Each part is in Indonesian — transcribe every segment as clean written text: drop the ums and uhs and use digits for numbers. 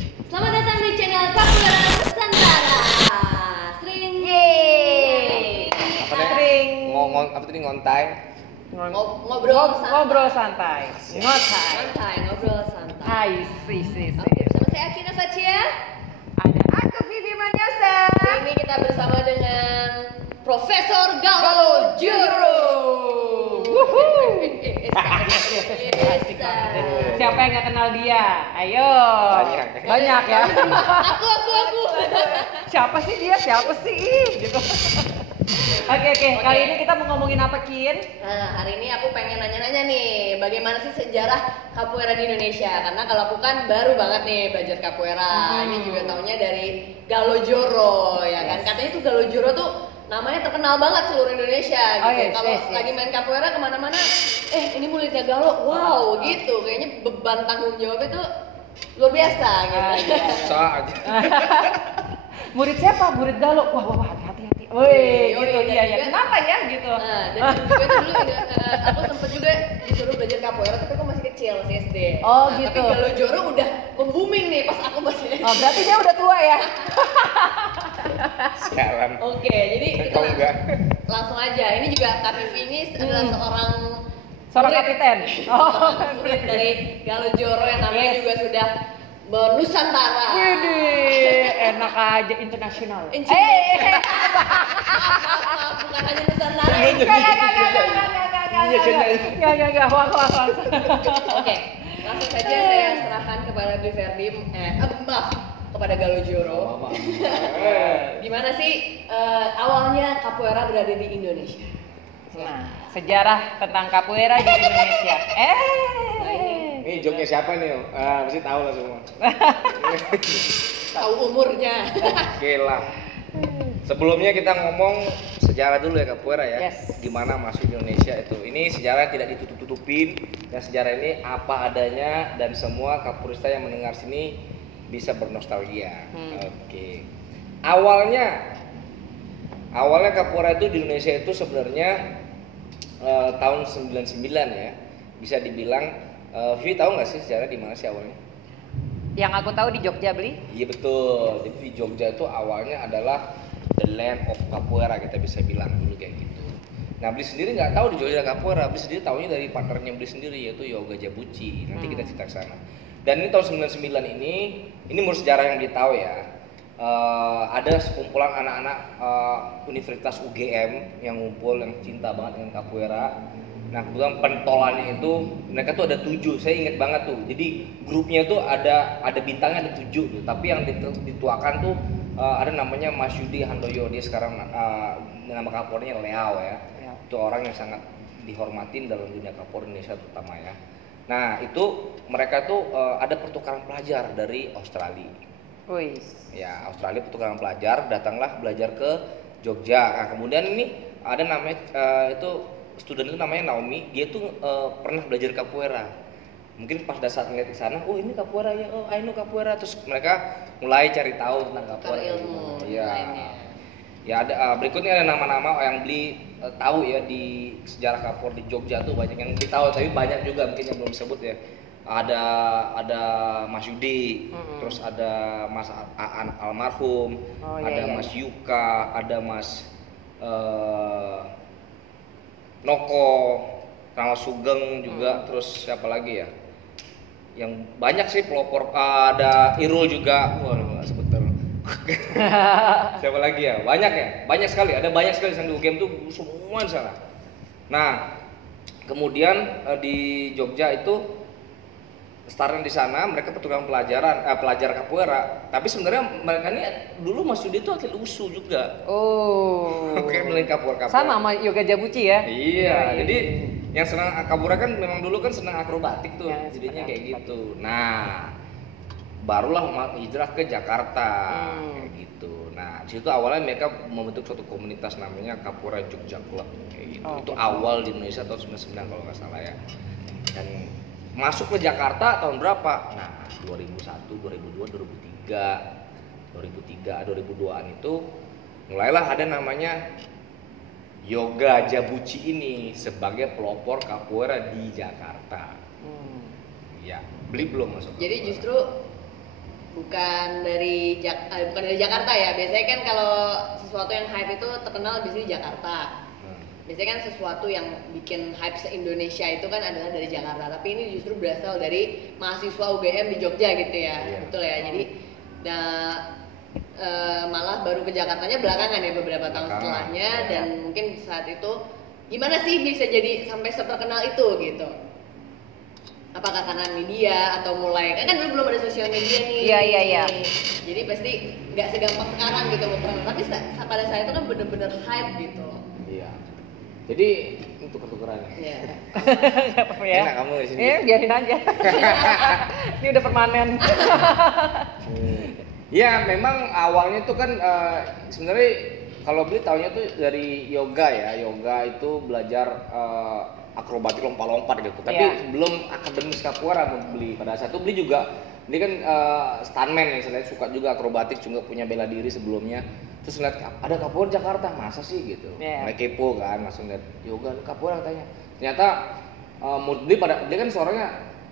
Selamat datang di channel Capoeira Nusantara. Sering Apa tadi ngontai? ngobrol santai. ngobrol santai. Sih. Oke, bersama saya Akina Facia. Ada aku Vivi Manyosa. Hari ini kita bersama dengan Profesor Galo Juro. Siapa yang nggak kenal dia? Ayo. Banyak ya. Aku. Siapa sih dia? Siapa sih? Gitu. Oke. Kali ini kita mau ngomongin apa, Kin? Nah, hari ini aku pengen nanya-nanya nih, bagaimana sih sejarah capoeira di Indonesia? Karena kalau aku kan baru banget nih belajar capoeira. Ini juga taunya dari Galo Joro, ya kan? Katanya tuh Galo Joro tuh namanya terkenal banget seluruh Indonesia gitu. Kalau lagi main capoeira kemana-mana, ini muridnya Galo, wow gitu. Kayaknya beban tanggung jawabnya tuh luar biasa gitu. Saja. Murid siapa? Murid Galo. Wah, hati-hati. Woi, gitu dia ya. Kenapa ya gitu? Nah, dan juga dulu aku sempet juga disuruh belajar capoeira, tapi aku masih kecil, masih SD. Oh, nah, gitu. Tapi Galo Joro udah booming nih pas aku masih SD. Oh, berarti dia udah tua ya? Sialan. Oke, jadi kita Kau enggak? langsung aja. Ini juga Kak Vivi ini adalah seorang kapiten. murid dari Galo Joro yang namanya juga sudah Nusantara. Widih, enak aja internasional. Maaf, bukan hanya Nusantara. Enggak. Hoax. Oke, langsung saja saya serahkan kepada Bli Ferdi, kepada Galo Joro. Gimana sih awalnya capoeira berada di Indonesia? Nah, sejarah tentang capoeira di Indonesia. Ini joknya siapa nih? Pasti tahu lah semua. Tahu umurnya. Oke lah. Sebelumnya kita ngomong sejarah dulu ya capoeira ya. Yes. Gimana masuk Indonesia itu. Ini sejarah tidak ditutup-tutupin. Dan sejarah ini apa adanya dan semua capoeirista yang mendengar sini bisa bernostalgia. Oke. Awalnya capoeira itu di Indonesia itu sebenarnya tahun 99 ya. Bisa dibilang Vivi tahu nggak sih sejarah di mana sih awalnya? Yang aku tahu di Jogja, Bli. Iya betul. Jadi di Jogja itu awalnya adalah the land of capoeira, kita bisa bilang dulu kayak gitu. Nah, Bli sendiri nggak tahu di Jogja ada capoeira. Bli sendiri tahunya dari partnernya Bli sendiri yaitu Yoga Jabuci. Nanti kita cerita ke sana. Dan ini tahun 99 ini menurut sejarah yang Bli tahu ya. Ada sekumpulan anak-anak Universitas UGM yang ngumpul, yang cinta banget dengan capoeira. Nah, kebetulan pentolannya itu mereka tuh ada 7, saya inget banget tuh. Jadi grupnya tuh ada bintangnya ada 7 tuh. Tapi yang dituakan tuh ada namanya Mas Yudi Handoyo. Dia sekarang nama capoeiranya Leao ya. Itu orang yang sangat dihormatin dalam dunia capoeira Indonesia terutama ya. Nah, itu mereka tuh ada pertukaran pelajar dari Australia. Ya, Australia pertukaran pelajar, datanglah belajar ke Jogja. Nah, kemudian ini ada namanya itu student itu namanya Naomi. Dia tuh pernah belajar capoeira. Mungkin pas saat ngeliat ke sana, oh ini capoeira ya, oh I know capoeira. Terus mereka mulai cari tahu tentang capoeira. Iya. Ya ada berikutnya ada nama-nama yang Bli tahu ya di sejarah capoeira di Jogja tuh banyak yang Bli tahu, tapi banyak juga mungkin yang belum disebut ya. Ada Mas Yudi, terus ada Mas Aan almarhum, ada Mas Yuka, ada Mas Noko, Rama Sugeng juga, terus siapa lagi ya? Yang banyak sih pelopor, ada Irul juga, nggak sebut terus. Siapa lagi ya? Banyak sekali, ada banyak sekali di UGM tuh semua di sana. Nah, kemudian di Jogja itu startnya di sana, mereka pertukaran pelajar capoeira. Tapi sebenarnya mereka ini dulu Mas Yudi itu atlet usu juga. Kayak beli capoeira. Sama Yoga Jabuci ya? Iya. Jadi yang senang capoeira kan memang dulu kan senang akrobatik tuh, jadinya kayak gitu. Nah, barulah hijrah ke Jakarta kayak gitu. Nah, di situ awalnya mereka membentuk suatu komunitas namanya Capoeira Jogja Club kayak gitu. Itu awal di Indonesia tahun 99 kalau nggak salah ya. Dan masuk ke Jakarta tahun berapa? Nah, 2001, 2002, 2003, 2002-an itu mulailah ada namanya Yoga Jabuci ini sebagai pelopor capoeira di Jakarta. Ya, Bli belum masuk. Jadi justru bukan dari Jakarta ya. Biasanya kan kalau sesuatu yang hype itu terkenal biasanya di Jakarta. Biasanya kan sesuatu yang bikin hype se-Indonesia itu kan adalah dari Jakarta. Tapi ini justru berasal dari mahasiswa UGM di Jogja gitu ya. Betul ya. Jadi malah baru ke Jakartanya belakangan ya, beberapa tahun setelahnya. Dan mungkin saat itu gimana sih bisa jadi sampai seterkenal itu gitu? Apakah karena media atau mulai kan dulu belum ada sosial media nih. Iya. Jadi pasti nggak segampang sekarang gitu memperkenalkan. Tapi pada saat itu kan bener-bener hype gitu. Iya. Jadi untuk tukeran. Iya. Gak apa-apa ya. Enak kamu di sini. Biarin aja. Ini udah permanen. Ya memang awalnya tuh kan sebenarnya kalau beli taunya tuh dari yoga ya. Yoga itu belajar akrobatik lompat-lompat gitu. Tapi sebelum akademis capoeira beli pada saat itu beli juga. Dia kan stuntman ya, saya suka juga akrobatik, juga punya bela diri sebelumnya. Terus lihat ada capoeira Jakarta, masa sih gitu. Mulai kepo kan, langsung lihat yoga capoeira katanya. Ternyata dia kan suaranya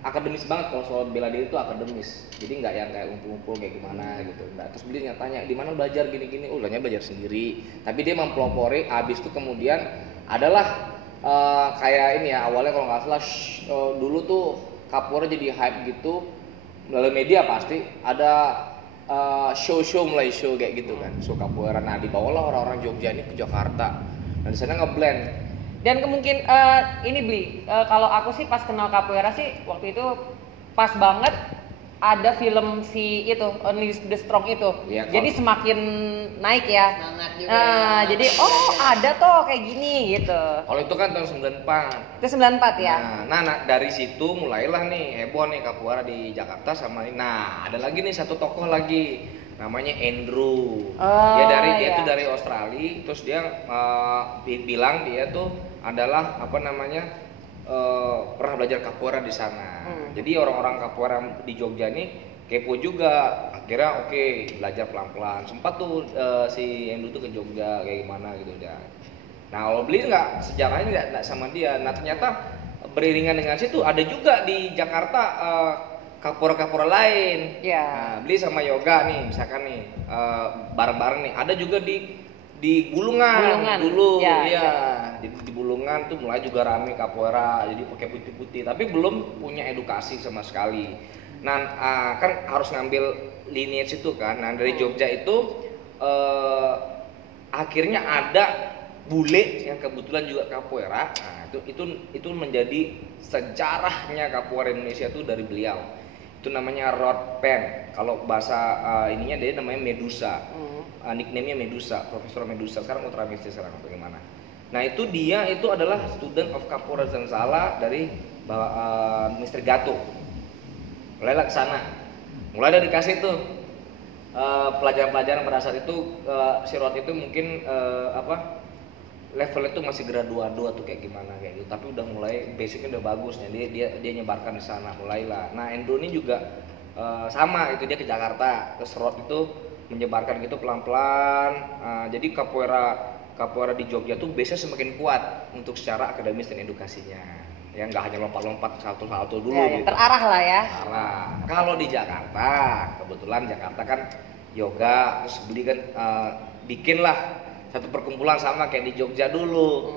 akademis banget, kalau soal bela diri itu akademis. Jadi nggak yang kayak ngumpul-ngumpul kayak gimana gitu. Nah, terus beli tanya, di mana belajar gini-gini? Oh, belajar sendiri. Tapi dia mempelopori, abis itu kemudian adalah kayak ini ya, awalnya kalau nggak salah dulu tuh capoeira jadi hype gitu melalui media, pasti ada show mulai show kayak gitu kan, show capoeira. Nah, dibawalah orang-orang Jogja ini ke Jakarta dan di sana ngeblend. Dan kemungkin ini beli kalau aku sih pas kenal capoeira sih waktu itu pas banget ada film si itu Only the Strong itu. Ya, jadi semakin naik ya. Semangat juga. Ya. Jadi ada toh kayak gini gitu. Kalau itu kan tahun 94. Itu 94 ya. Nah, dari situ mulailah nih heboh nih capoeira di Jakarta sama ini. Nah, ada lagi nih satu tokoh lagi namanya Andrew. Dia tuh dari Australia, terus dia bilang dia tuh adalah pernah belajar capoeira di sana. Jadi orang-orang capoeira di Jogja nih kepo juga. Akhirnya belajar pelan-pelan. Sempat tuh si Andrew tuh ke Jogja kayak gimana gitu dia. Nah, kalau beli sejarahnya nggak sama dia. Nah, ternyata beriringan dengan situ ada juga di Jakarta capoeira lain. Nah, beli sama yoga nih, misalkan nih bareng-bareng nih. Ada juga di Bulungan dulu, di Bulungan tuh mulai juga rame capoeira, jadi pakai putih-putih, tapi belum punya edukasi sama sekali. Nah, kan harus ngambil lineage itu kan. Nah, dari Jogja itu akhirnya ada bule yang kebetulan juga capoeira. Nah, itu menjadi sejarahnya capoeira Indonesia itu dari beliau. Itu namanya Rod Pen. Kalau bahasa ininya dia namanya Medusa. Nickname-nya Medusa, Profesor Medusa. Sekarang Ultra Mistis sekarang bagaimana? Nah, dia itu adalah student of capoeira Zanzala dari Mr. Gato. Mulailah ke sana. Mulai dari dikasih tuh pelajaran-pelajaran pada saat itu si Rod itu mungkin level itu masih graduado tuh kayak gimana kayak gitu. Tapi udah mulai basicnya udah bagus, dia nyebarkan di sana mulailah. Nah, Endo ini juga sama, itu dia ke Jakarta, ke Rod itu menyebarkan gitu pelan-pelan. Jadi capoeira di Jogja tuh biasanya semakin kuat untuk secara akademis dan edukasinya. Ya nggak hanya lompat-lompat salto-salto dulu gitu. Terarah lah ya. Kalau di Jakarta, kebetulan Jakarta kan yoga, terus beli kan bikinlah satu perkumpulan sama kayak di Jogja dulu.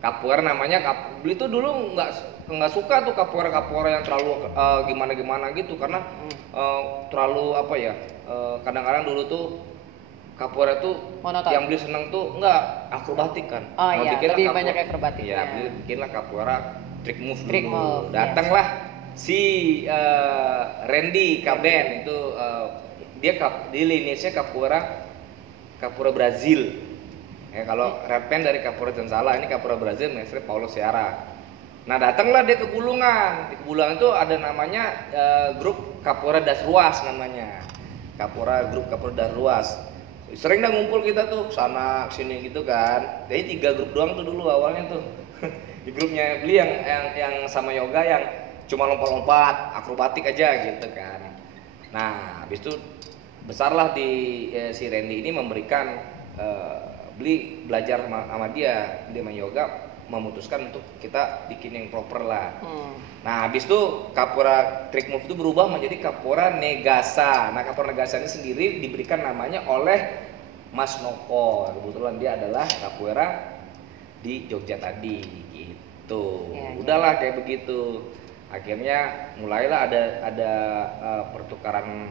Capoeira namanya beli tuh dulu nggak suka tuh capoeira yang terlalu gimana gitu, karena terlalu kadang-kadang dulu tuh capoeira tuh monoton. Yang beli seneng tuh nggak akrobatik kan. Lebih banyak akrobatik. Ya, bikinlah capoeira trick move dulu. Datanglah si Randy Caben itu dia di lineage-nya capoeira Brazil. Ya, kalau Repen dari capoeira Zanzala, ini capoeira Brazil, Mestre Paulo Ceará. Nah, datanglah dia ke Bulungan. Di Bulungan itu ada namanya grup capoeira das Ruas namanya. Grup capoeira das Ruas. Sering dah ngumpul kita tuh sana sini gitu kan. Jadi 3 grup doang tuh dulu awalnya tuh. Di grupnya beli yang sama yoga yang cuma lompat-lompat, akrobatik aja gitu kan. Nah, habis itu besarlah si Randy ini memberikan beli belajar sama dia sama yoga, memutuskan untuk kita bikin yang proper lah. Nah, habis itu Capoeira Trick Move itu berubah menjadi Capoeira Negasa. Nah, Capoeira Negasa ini sendiri diberikan namanya oleh Mas Noko. Kebetulan dia adalah Capoeira di Jogja tadi gitu. Udahlah kayak begitu. Akhirnya mulailah ada pertukaran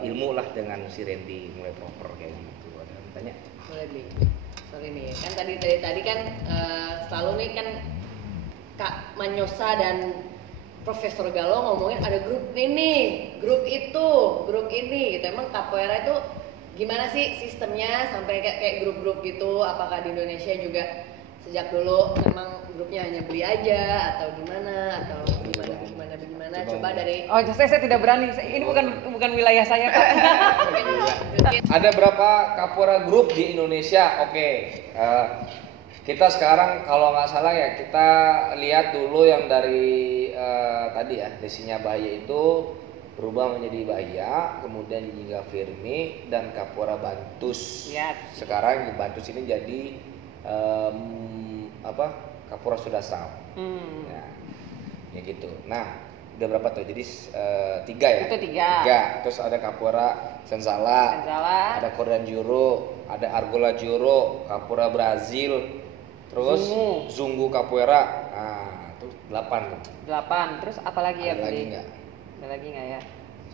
ilmu lah dengan si Randy, mulai proper kayak gitu. Ada yang tanya? Boleh Bli. Sorry nih, kan tadi kan selalu nih kan Kak Manyosa dan Profesor Galo ngomongin ada grup ini, grup itu, grup ini gitu. Emang Capoeira itu gimana sih sistemnya sampai kayak grup-grup gitu? Apakah di Indonesia juga sejak dulu memang grupnya hanya beli aja atau gimana bagaimana? Coba dari saya tidak berani. Ini bukan wilayah saya, Kak. Ada berapa Capoeira grup di Indonesia? Oke. Kita sekarang kalau nggak salah ya kita lihat dulu yang dari tadi ya Desinya Bahaya itu berubah menjadi Bahaya, kemudian Jingga Firmi dan Capoeira Bantus. Sekarang Bantus ini jadi Capoeira Sudasau. Ya gitu. Nah, udah berapa tuh? Jadi 3 ya? Itu 3. Terus ada Capoeira Senzala, ada Korean Juro, ada Argola Juro, Capoeira Brazil, terus Zungu Capoeira. Nah, itu 8 tuh. 8. Terus apa lagi ya? Ada lagi nggak? Ada lagi nggak ya?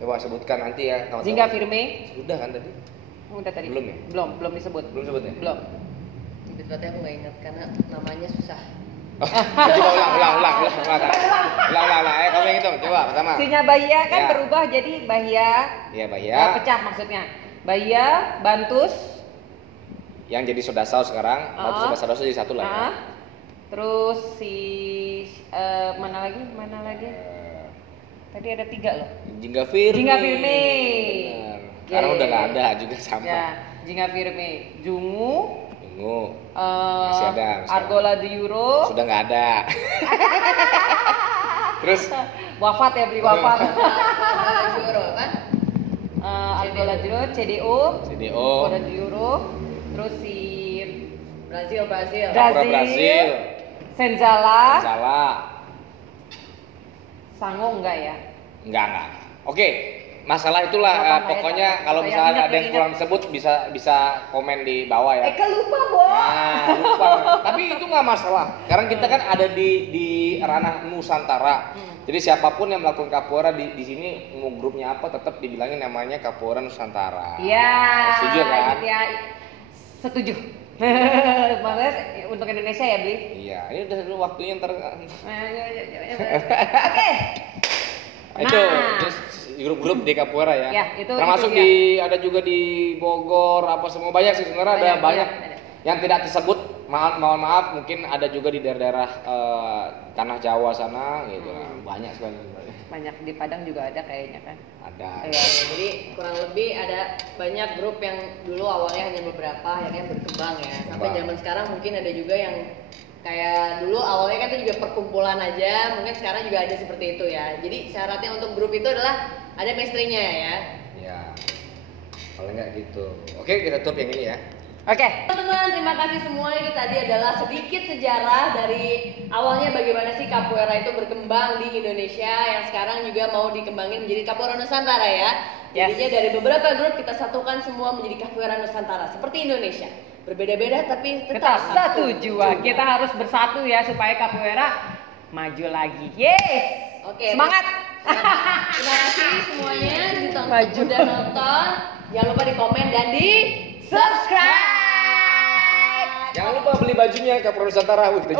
Coba sebutkan nanti ya. Jingga Firmi. Udah kan tadi? Udah tadi. Belum ya? Belum disebut. Belum sebut ya? Belum. Tiba-tiba aku nggak ingat karena namanya susah. Coba ulang. Kamu yang hitung. Coba pertama. Sinya Bahia kan berubah jadi Bahia. Iya, Bahia. Pecah maksudnya. Bahia, Bantus. Yang jadi Sodasau sekarang. Bantus sama Sodasau jadi satu lah ya. Terus si mana lagi? Tadi ada 3 loh. Jingga Firmi. Benar. Sekarang udah nggak ada juga sama. Ya, Jingga Firmi, Jungu. Masih ada. Argola de Euro. Sudah nggak ada. Terus wafat ya, beli wafat. Juro kan? Argola de Euro, CDO. Argola de Euro. Terus si Brazil. Senzala. Sango enggak ya? Enggak. Oke. Masalah itulah pokoknya kalau misalnya ada yang kurang disebut bisa komen di bawah ya. Lupa, Bo. Nah, lupa. Tapi itu nggak masalah. Karena kita kan ada di ranah Nusantara. Jadi siapapun yang melakukan Capoeira di sini mau grupnya apa tetap dibilangin namanya Capoeira Nusantara. Iya. Setuju kan? Ya, setuju. Makanya untuk Indonesia ya, Bli? Iya, ini udah waktunya ntar. Oke. Itu terus grup-grup di Capoeira ya. Itu termasuk ada juga di Bogor apa semua banyak sih sebenarnya ada banyak yang tidak tersebut. Mohon maaf mungkin ada juga di daerah-daerah tanah Jawa sana gitu lah. Banyak sekali sebenarnya. Banyak di Padang juga ada kayaknya kan. Ada. Jadi kurang lebih ada banyak grup yang dulu awalnya hanya beberapa akhirnya berkembang ya. Sampai zaman sekarang mungkin ada juga yang kayak dulu awalnya kan itu juga perkumpulan aja, mungkin sekarang juga ada seperti itu ya. Jadi syaratnya untuk grup itu adalah ada mestrinya ya. Ya. Kalau enggak gitu. Oke, kita tutup yang ini ya. Oke. Teman-teman, terima kasih semua. Itu tadi adalah sedikit sejarah dari awalnya bagaimana sih Capoeira itu berkembang di Indonesia yang sekarang juga mau dikembangin menjadi Capoeira Nusantara ya. Jadinya dari beberapa grup kita satukan semua menjadi Capoeira Nusantara seperti Indonesia. Berbeda-beda tapi tetap satu jua. Kita harus bersatu ya supaya Capoeira maju lagi. Yes. Oke. Semangat. Terima kasih semuanya udah nonton. Jangan lupa di komen dan di subscribe. Jangan lupa beli bajunya Capoeira Nusantara. Oke.